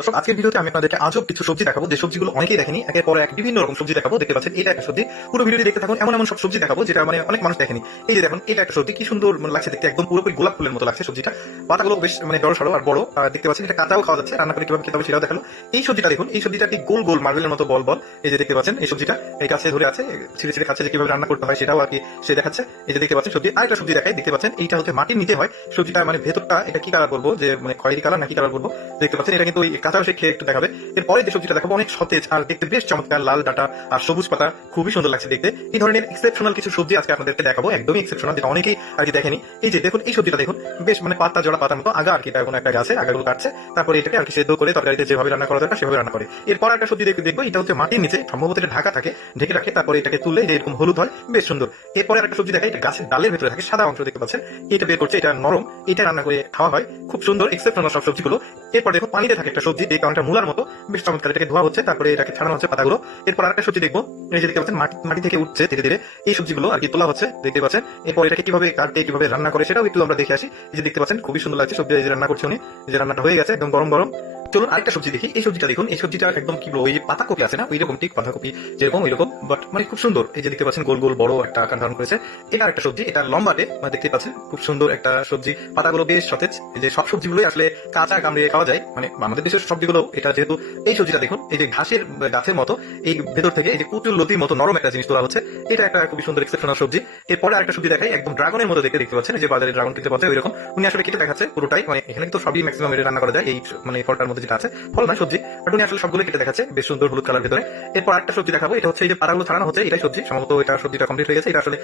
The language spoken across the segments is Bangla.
দর্শক, আজকের ভিডিওতে আমি আপনাদেরকে আজব কিছু সবজি দেখাবো, যে সবজিগুলো অনেকেই দেখেনি। একের পর এক বিভিন্ন রকম সবজি দেখাবো। দেখতে পাচ্ছেন এটা একটা সবজি। পুরো ভিডিওটি দেখতে থাকুন। এমন এমন সব সবজি দেখাবো যেটা মানে অনেক মানুষ দেখেনি। এই যে দেখুন, এটা একটা সবজি, কি সুন্দর লাগছে দেখতে, একদম পুরোপুরি গোলাপ ফুলের মতো লাগছে সবজিটা। পাতাগুলো বেশ মানে বড় সড়ো আর বড়। আর দেখতে পাচ্ছেন এটা কাঁচাও খাওয়া যাচ্ছে, রান্না করে কিভাবে খেতে হবে সেটাও দেখালো। এই সবজিটা দেখুন, এই সবজিটা কি গোল গোল মার্বেলের মতো বল বল। এই যে দেখতে পাচ্ছেন এই সবজিটা এই গাছে ধরে আছে, ছিঁড়ে ছিঁড়ে খাচ্ছে, যে কিভাবে রান্না করতে হয় সেটাও আর কি সে দেখাচ্ছে। এই যে দেখতে পাচ্ছেন সবজি, আরেকটা সবজি দেখায়। দেখতে পাচ্ছেন এইটা হচ্ছে মাটির নিচে হয় সবজিটা, মানে ভেতরটা এটা কি কালার করবো, যে মানে খয়েরি কালার নাকি কালার করবো। দেখতে পাচ্ছেন এটা কিন্তু ওই কাঁচা সে খেয়ে একটু দেখাবে। এরপরে যে সবজিটা দেখাবো অনেক সতেজ আর দেখতে বেশ চমৎকার, লাল ডাটা আর সবুজ পাতা, খুবই সুন্দর লাগছে দেখতে। এই ধরনের এক্সেপশনাল কিছু সবজি আজকে আপনাদেরকে দেখাবো, একদমই এক্সেপশনাল, যেটা অনেকেই আর কি দেখেনি। এই যে দেখুন, এই সবজিটা দেখুন, বেশ মানে পাতা জোড়া পাতার মতো আগা আর কি, কোনো একটা গাছে আগাগুলো কাটছে, তারপরে এটাকে আর কি সেদ্ধ করে তরকারিতে যেভাবে রান্না করা দরকার সেভাবে রান্না করে। এরপর একটা সবজি দেখবো, এটা হচ্ছে মাটির নিচে, সম্ভবত এটা ঢাকা থাকে, ঢেকে রাখে, তারপরে এটাকে তুলে এরকম হলুদ হয়, বেশ সুন্দর। এরপরে একটা সবজি দেখায়, এটা গাছের ডালের ভিতরে থাকে, সাদা অংশ দেখতে পাচ্ছেন, এটা বের করছে, এটা নরম, এটা রান্না করে খাওয়া হয়, খুব সুন্দর এক্সেপশনাল সব সবজিগুলো। এরপর দেখো পানিতে থাকে একটা সবজি, এই কারণটা মূলার মতো, বেশ চমৎকার, এটাকে ধোয়া হচ্ছে, তারপরে এটাকে ছাড়ানো হচ্ছে পাতাগুলো। এরপর আরেকটা সবজি দেখবো, এই যে দেখতে পাচ্ছেন মাটি থেকে উঠছে ধীরে ধীরে, এই সবজিগুলো আর কি তোলা হচ্ছে, দেখতে পাচ্ছেন। এরপর এটাকে কিভাবে কাটতে, কিভাবে রান্না করে সেটাও একটু আমরা দেখে আসি। এই যে দেখতে পাচ্ছেন খুবই সুন্দর লাগছে সবজি, এই যে রান্না করছে উনি, এই যে রান্নাটা হয়ে গেছে, একদম গরম গরম। চলুন আরেকটা সবজি দেখি। এই সবজিটা দেখুন, এই সবজিটা একদম কি বলবো, ওই যে পাতাকপি আছে না, ওই রকম, ঠিক পাতাকপি যেরকম ওই রকম, বাট মানে খুব সুন্দর। এই যে দেখতে পাচ্ছেন গোল গোল বড় একটা আকার ধারণ করেছে। এটা একটা সবজি, এটা লম্বাটে, মানে দেখতে পাচ্ছেন খুব সুন্দর একটা সবজি, পাতাগুলো বেশ সতেজ। এই যে সব সবজিগুলোই আসলে কাঁচা কামড়িয়ে খাওয়া যায়, মানে আমাদের দেশের সবজিগুলো এটা যেহেতু। এই সবজিটা দেখুন, এই যে ঘাসের গাছের মতো, এই ভেতর থেকে এই যে কুচুর লতির মতো নরম একটা জিনিস তোলা হচ্ছে, এটা একটা খুবই সুন্দর এক্সেপশনাল সবজি। এরপরে আরেকটা সবজি দেখাই, একদম ড্রাগনের মতো দেখতে পাচ্ছেন, এই যে বাজারে ড্রাগন কিনতে পাচ্ছে ওই রকম উনি আসলে কেটে দেখাচ্ছে পুরোটাই, মানে এখানে তো সবই ম্যাক্সিমাম এটা রান্না করা যায়, এই মানে ফলটার মধ্যে যেটা আছে, ফল না সবজি, বাট উনি আসলে সবগুলো কেটে দেখাচ্ছে, বেশ সুন্দর হলুদ কালার ভেতরে। এরপর একটা সবজি দেখাবো, এটা হচ্ছে এই যে পাতাগুলো ছাড়ানো হচ্ছে, এটাই সবজি, সম্ভবত এটা সবজিটা কমপ্লিট হয়ে গেছে, এটা আসলে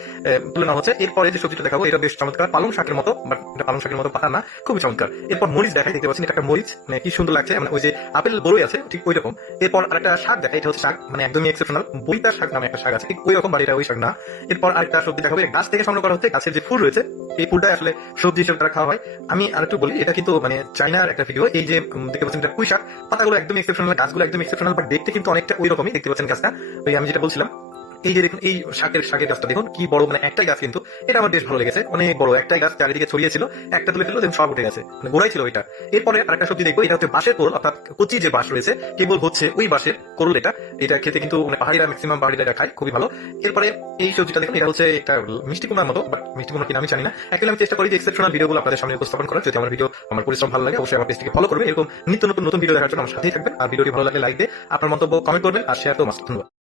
তুলে নেওয়া হচ্ছে। এরপরে যে সবজিটা দেখাবো, এটা বেশ চমৎকার, পালং শাকের মতো, বাট এটা পালং শাকের মতো পাতা না, খুবই চমৎকার। এরপর মরিচ দেখাই, দেখতে পাচ্ছেন এটা একটা মরিচ, মানে কি সুন্দর লাগছে, মানে ওই যে আপেল বড়ই আছে ঠিক ওই রকম। এরপর আরেকটা শাক দেখাই, এটা হচ্ছে শাক, মানে একদমই এক্সেপশনাল, বইতার শাক নামে একটা শাক আছে ঠিক ওই রকম, বাট এটা ওই শাক না। এরপর আরেকটা সবজি দেখাবো, গাছ থেকে সংগ্রহ করা হচ্ছে, গাছের যে ফুল রয়েছে এই ফুলটা আসলে সবজি হিসেবে তারা খাওয়া হয়। আমি আরেকটু বলি, এটা কিন্তু মানে চাইনার একটা ভিডিও। এই যে দেখতে পাচ্ছেন এটা পুঁই শাক, পাতাগুলো একদম এক্সেপশনাল, গাছগুলো একদম এক্সেপশনাল, বাট দেখতে কিন্তু অনেকটা ওই রকমই, দেখতে পাচ্ছেন গাছটা, ওই আমি যেটা বলছিলাম। এই যে দেখুন, এই শাকের গাছটা দেখুন কি বড়, মানে একটাই গাছ, কিন্তু এটা আমার বেশ ভালো লেগেছে, অনেক বড় একটাই গাছ, চারিদিকে ছড়িয়েছিল, একটা তুলে ফেললো, সব উঠে গেছে, মানে গোড়াই ছিল ওইটা। এরপরে আরেকটা সবজি দেখবো, এটা হচ্ছে বাঁশের কোরল, অর্থাৎ কচি যে বাঁশ রয়েছে কেবল হচ্ছে ওই বাঁশের কোরল, এটা খেতে কিন্তু মানে পাহাড়িরা ম্যাক্সিমাম পাহাড়িরা খায়, খুবই ভালো। এরপরে এই সবজিটা দেখুন, এটা হচ্ছে একটা মিষ্টি কুমড়ার মতো, বাট মিষ্টি কুমড়া কিনা আমি জানি না। একচুয়ালি আমি চেষ্টা করি যে এক্সেপশনাল ভিডিওগুলো আপনাদের সামনে উপস্থাপন করার। যদি আমার ভিডিও, আমার পরিশ্রম ভালো লাগে, অবশ্যই আমার পেজটিকে ফলো করবে, এরকম নিত্য নতুন ভিডিও দেখার জন্য আমার সাথেই থাকবেন। আর ভিডিওটি ভালো লাগলে লাইক দিয়ে আপনার মন্তব্য কমেন্ট করবেন, আর শেয়ার তো মাস্ট। ধন্যবাদ।